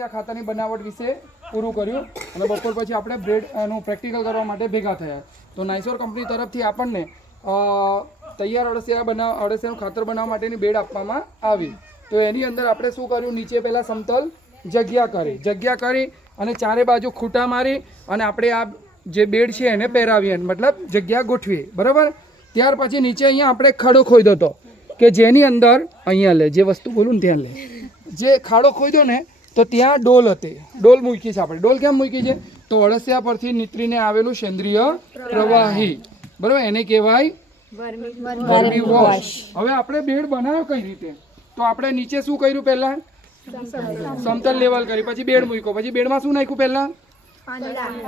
અળસિયા ખાતરની બનાવટ વિશે પૂરું કર્યું અને બપોર પછી આપણે બ્રેડનું પ્રેક્ટિકલ કરવા માટે ભેગા થયા. તો નાઇસોર કંપની તરફથી આપણને તૈયાર અળસિયાનું ખાતર બનાવવા માટેની બેડ આપવામાં આવી. તો એની અંદર આપણે શું કર્યું, નીચે પહેલાં સમતલ જગ્યા કરી અને ચારે બાજુ ખૂંટા મારી અને આપણે આ જે બેડ છે એને પહેરાવીએ, મતલબ જગ્યા ગોઠવી. બરાબર. ત્યાર પછી નીચે અહીંયા આપણે ખાડો ખોદ્યો હતો કે જેની અંદર અહીંયા લે જે વસ્તુ બોલું ને ત્યાં લે જે ખાડો ખોદ્યો ને તો ત્યાં ડોલ હતી. ડોલ મૂકી છે આપણે. ડોલ કેમ મૂકી છે? તો અળસિયા પરથી નીતરીને આવેલું સેન્દ્રિય પ્રવાહી, બરાબર, એને કહેવાય વર્મી વોશ. હવે આપણે બેડ બનાવ્યો કઈ રીતે? તો આપણે નીચે શું કર્યું? પહેલા સમતલ લેવલ કરી, પછી બેડ મૂક્યો, પછી બેડમાં શું નાખ્યું? પહેલા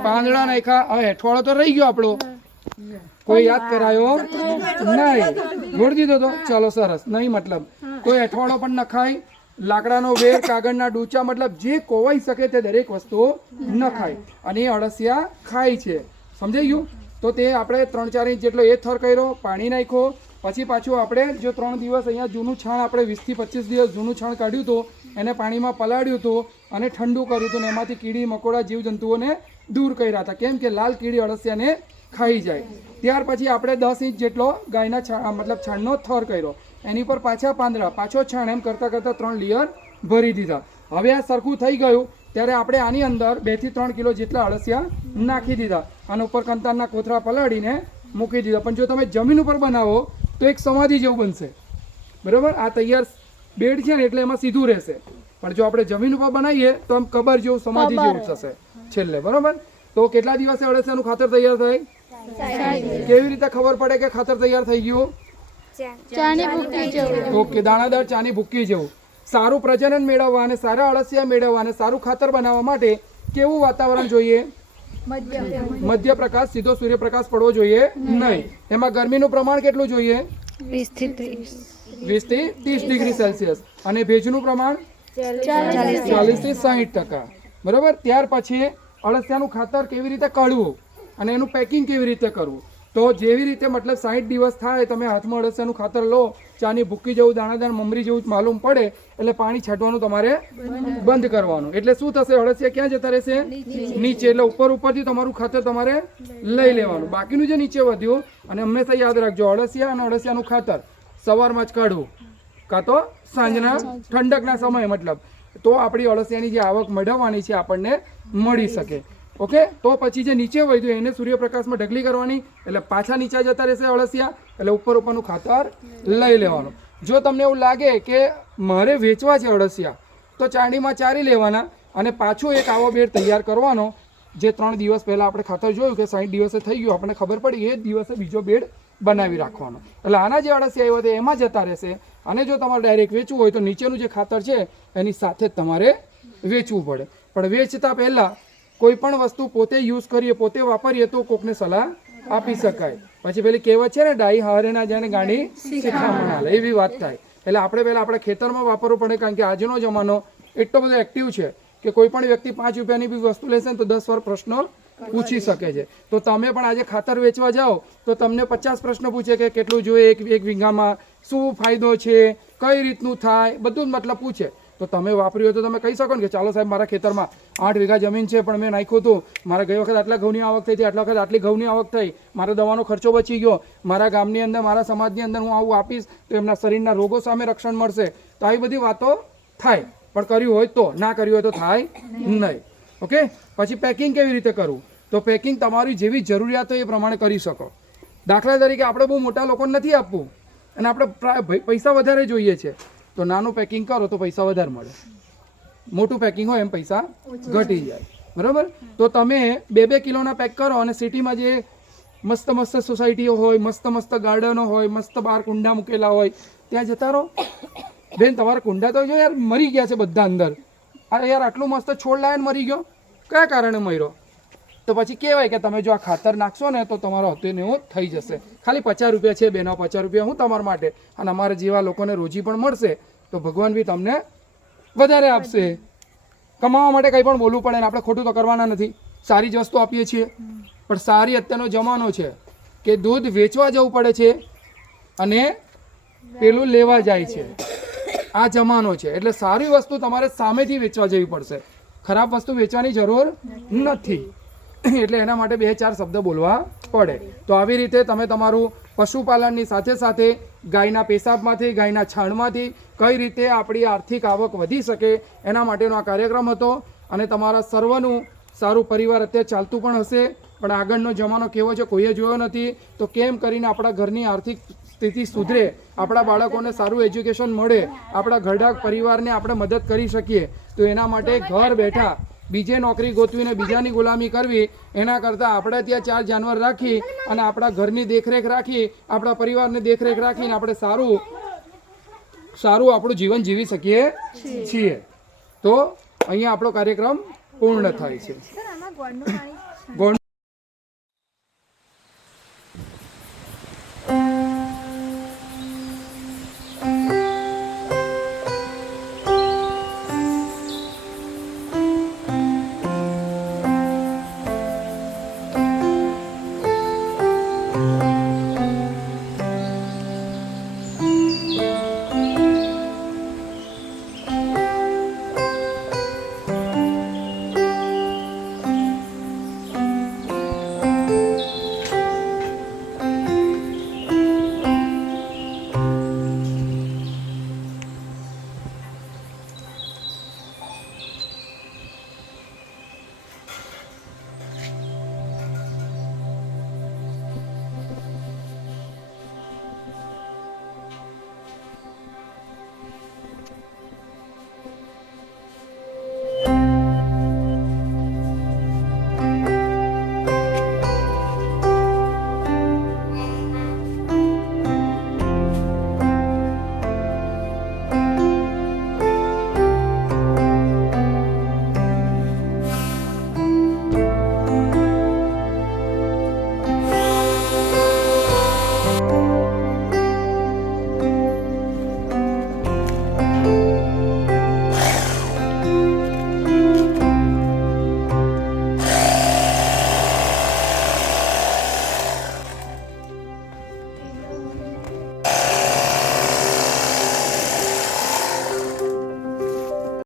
પાંદડા નાખ્યા. હવે હેઠવાળો તો રહી ગયો આપણો, કોઈ યાદ કરાયો નહીં, જોડી દીધો તો ચાલો સરસ. નહીં મતલબ કોઈ હેઠવાળો પણ નખાય, લાકડાનો વેર, કાગળના ડૂચા, મતલબ જે કોવાઈ શકે તે દરેક વસ્તુ નખાય અને એ અળસિયા ખાય છે. સમજાઈ ગયું? તો તે આપણે 3-4 ઇંચ જેટલો એ થર કર્યો, પાણી નાખ્યો, પછી પાછું આપણે જો 3 દિવસ અહીંયા જૂનું છાણ આપણે 20 થી 25 દિવસ જૂનું છાણ કાઢ્યું હતું, એને પાણીમાં પલાળ્યું હતું અને ઠંડુ કર્યું હતું ને એમાંથી કીડી મકોડા જીવજંતુઓને દૂર કર્યા હતા. કેમ કે લાલ કીડી અળસિયાને ખાઈ જાય. ત્યાર પછી આપણે 10 ઇંચ જેટલો ગાયના મતલબ છાણનો થર કર્યો, એની પર પાછા પાંદડા, પાછો છાણ, એમ કરતાં 3 લેયર ભરી દીધા. હવે આ સરખું થઈ ગયું ત્યારે આપણે આની અંદર 2 થી 3 કિલો જેટલા અળસિયા નાખી દીધા અને ઉપર કંતારના કોથળા પલાળીને મૂકી દીધા. પણ જો તમે જમીન ઉપર બનાવો તો એક સમાધિ જેવું બનશે. બરાબર. આ તૈયાર બેડ છે ને એટલે એમાં સીધું રહેશે, પણ જો આપણે જમીન ઉપર બનાવીએ તો આમ કબર જેવું, સમાધિ જેવું થશે છેલ્લે. બરાબર. તો કેટલા દિવસે અળસિયાનું ખાતર તૈયાર થાય? કેવી રીતે ખબર પડે કે ખાતર તૈયાર થઈ ગયું? ઓકે, દાણાદાર ચાની ભૂક્કી જેવું. સારું પ્રજનન મેળવવા અને સારા અળસિયા મેળવવા અને સારું ખાતર બનાવવા માટે કેવું વાતાવરણ જોઈએ? મધ્ય પ્રકાશ, સીધો સૂર્યપ્રકાશ પડવો જોઈએ નહીં. એમાં ગરમીનું પ્રમાણ કેટલું જોઈએ? 20 થી 30 ડિગ્રી સેલ્સિયસ. અને ભેજનું પ્રમાણ 40 થી 60%. બરાબર. ત્યાર પછી અળસિયાનું ખાતર કેવી રીતે કાઢવું અને એનું પેકિંગ કેવી રીતે કરવું? તો જેવી રીતે મતલબ 60 દિવસ થાય તમે હાથમાં અળસિયાનું ખાતર લો, ચાની ભૂક્કી જેવું, દાણાદાર મમરી જેવું માલુમ પડે એટલે પાણી છાંટવાનું તમારે બંધ કરવાનું. એટલે શું થશે? અળસિયા ક્યાં જતા રહેશે? નીચે. એટલે ઉપરથી તમારું ખાતર તમારે લઈ લેવાનું. બાકીનું જે નીચે વધ્યું, અને હંમેશા યાદ રાખજો, અળસિયા અને અળસિયાનું ખાતર સવારમાં જ કાઢવું, કાં તો સાંજના ઠંડકના સમયે, મતલબ તો આપણી અળસિયાની જે આવક મેળવવાની છે આપણને મળી શકે. ઓકે. તો પછી જે નીચે વધ્યું એને સૂર્યપ્રકાશમાં ઢગલી કરવાની, એટલે પાછા નીચે જતા રહેશે અળસિયા, એટલે ઉપરનું ખાતર લઈ લેવાનું. જો તમને એવું લાગે કે મારે વેચવા છે અળસિયા, તો ચાણીમાં ચારી લેવાના અને પાછો એક આવો બેડ તૈયાર કરવાનો. જે 3 દિવસ પહેલાં આપણે ખાતર જોયું કે 60 દિવસે થઈ ગયું, આપણને ખબર પડી, એ જ દિવસે બીજો બેડ બનાવી રાખવાનો. એટલે આના જે અળસિયા આવ્યા હતા એમાં જતા રહેશે. અને જો તમારે ડાયરેક્ટ વેચવું હોય તો નીચેનું જે ખાતર છે એની સાથે જ તમારે વેચવું પડે. પણ વેચતા પહેલાં કોઈ પણ વસ્તુ પોતે યુઝ કરીએ, પોતે વાપરીએ તો કોકને સલાહ આપી શકાય. પછી પેલી કહેવત છે ને, ડાઈ હારે ના જાણે ગાંડી શિખામણ હાલે, એવી વાત થાય. એટલે આપણે પહેલાં આપણે ખેતરમાં વાપરવું પડે, કારણ કે આજનો જમાનો એટલો બધો એક્ટિવ છે કે કોઈ પણ વ્યક્તિ 5 રૂપિયાની બી વસ્તુ લેશે ને તો 10 વાર પ્રશ્નો પૂછી શકે છે. તો તમે પણ આજે ખાતર વેચવા જાઓ તો તમને 50 પ્રશ્નો પૂછે કે કેટલું જોઈએ એક વીઘામાં, શું ફાયદો છે, કઈ રીતનું થાય, બધું જ મતલબ પૂછે. તો તમે વાપર્યું હોય તો તમે કહી શકો ને કે ચાલો સાહેબ મારા ખેતરમાં 8 વીઘા જમીન છે પણ મેં નાખ્યું હતું, મારા ગઈ વખત આટલા ઘઉંની આવક થઈ હતી, આટલા વખત આટલી ઘઉંની આવક થઈ, મારો દવાનો ખર્ચો બચી ગયો, મારા ગામની અંદર, મારા સમાજની અંદર હું આવું આપીશ તો એમના શરીરના રોગો સામે રક્ષણ મળશે. તો આવી બધી વાતો થાય, પણ કર્યું હોય તો, ના કર્યું હોય તો થાય નહીં. ઓકે. પછી પેકિંગ કેવી રીતે કરવું? તો પેકિંગ તમારી જેવી જરૂરિયાત હોય એ પ્રમાણે કરી શકો. દાખલા તરીકે આપણે બહુ મોટા લોકોને નથી આપવું અને આપણે પૈસા વધારે જોઈએ છે, તો નાનું પેકિંગ કરો તો પૈસા વધારે મળે. મોટું પેકિંગ હોય એમ પૈસા ઘટી જાય. બરાબર. તો તમે 2-2 કિલોના પેક કરો અને સિટીમાં જે મસ્ત મસ્ત સોસાયટીઓ હોય, મસ્ત મસ્ત ગાર્ડનો હોય, મસ્ત બહાર કુંડા મૂકેલા હોય, ત્યાં જતા રહો. બેન તમારા કુંડા તો જો યાર મરી ગયા છે બધા અંદર. અરે યાર આટલું મસ્ત છોડ લાવીને મરી ગયો, કયા કારણે મર્યો? તો પછી કહેવાય કે તમે જો આ ખાતર નાખશો ને તો તમારો હતું એવું થઈ જશે. ખાલી 50 રૂપિયા છે બેનો, 50 રૂપિયા હું તમારા માટે, અને અમારા જેવા લોકોને રોજી પણ મળશે તો ભગવાન બી તમને વધારે આપશે. કમાવા માટે કંઈ પણ બોલવું પડે ને આપણે ખોટું તો કરવાના નથી. સારી જ વસ્તુ આપીએ છીએ, પણ સારી અત્યારનો જમાનો છે કે દૂધ વેચવા જવું પડે છે અને પેલું લેવા જાય છે. આ જમાનો છે એટલે સારી વસ્તુ તમારે સામેથી વેચવા જવી પડશે. ખરાબ વસ્તુ વેચવાની જરૂર નથી. એટલે એના માટે 2-4 શબ્દ બોલવા પડે. તો આવી રીતે તમે તમારું પશુપાલનની સાથે સાથે ગાયના પેશાબમાંથી, ગાયના છાણમાંથી કઈ રીતે આપણી આર્થિક આવક વધી શકે એના માટેનો આ કાર્યક્રમ હતો. અને તમારા સર્વનું સારું પરિવાર અત્યારે ચાલતું પણ હશે, પણ આગળનો જમાનો કેવો છે કોઈએ જોયો નથી. તો કેમ કરીને આપણા ઘરની આર્થિક સ્થિતિ સુધરે, આપણા બાળકોને સારું એજ્યુકેશન મળે, આપણા ઘરડા પરિવારને આપણે મદદ કરી શકીએ, તો એના માટે ઘર બેઠા બીજે નોકરી ગોતવીને બીજાની ગુલામી કરવી એના કરતાં આપણે ત્યાં 4 જાનવર રાખી અને આપણા ઘરની દેખરેખ રાખી, આપણા પરિવારની દેખરેખ રાખીને આપણે સારું આપણું જીવન જીવી શકીએ છીએ. તો અહીંયા આપણો કાર્યક્રમ પૂર્ણ થાય છે. ગોળ